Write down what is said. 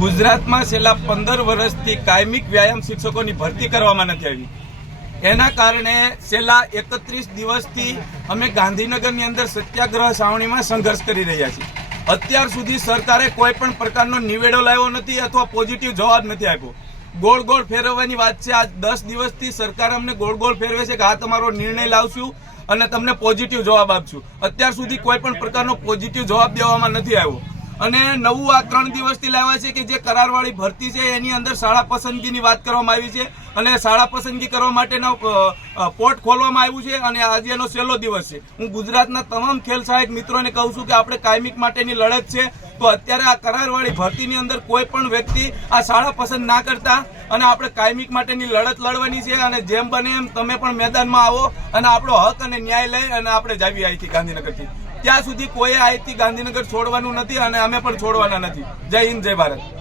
ગુજરાતમાં છેલ્લા પંદર વર્ષથી કાયમિક વ્યાયામ શિક્ષકોની ભરતી કરવામાં નથી આવી. એના કારણે છેલ્લા એકત્રીસ દિવસથી અમે ગાંધીનગરની અંદર સત્યાગ્રહ છાવણીમાં સંઘર્ષ કરી રહ્યા છીએ. અત્યાર સુધી સરકારે કોઈ પણ પ્રકારનો નિવેડો લાવ્યો નથી અથવા પોઝિટિવ જવાબ નથી આપ્યો. ગોળ ગોળ ફેરવવાની વાત છે. આ દસ દિવસથી સરકાર અમને ગોળ ગોળ ફેરવે છે કે આ તમારો નિર્ણય લાવશું અને તમને પોઝિટિવ જવાબ આપશું. અત્યાર સુધી કોઈ પણ પ્રકારનો પોઝિટિવ જવાબ દેવામાં નથી આવ્યો. અને નવું આ ત્રણ દિવસથી લાવ્યા છે કે જે કરારવાળી ભરતી છે, એની અંદર શાળા પસંદગીની વાત કરવામાં આવી છે. અને શાળા પસંદગી કરવા માટેનો પોર્ટ ખોલવામાં આવ્યું છે અને આજે એનો છેલ્લો દિવસ છે. હું ગુજરાતના તમામ ખેલ સહાયક મિત્રોને કહું છું કે આપણે કાયમિક માટેની લડત છે. તો અત્યારે આ કરારવાળી ભરતીની અંદર કોઈ પણ વ્યક્તિ આ શાળા પસંદ ના કરતા અને આપણે કાયમિક માટેની લડત લડવાની છે અને જેમ બને એમ તમે પણ મેદાનમાં આવો અને આપણો હક અને ન્યાય લઈ અને આપણે જાવી અહીંથી ગાંધીનગરથી. ત્યાં સુધી કોઈ અહીંથી ગાંધીનગર છોડવાનું નથી અને અમે પણ છોડવાના નથી. જય હિન્દ, જય ભારત.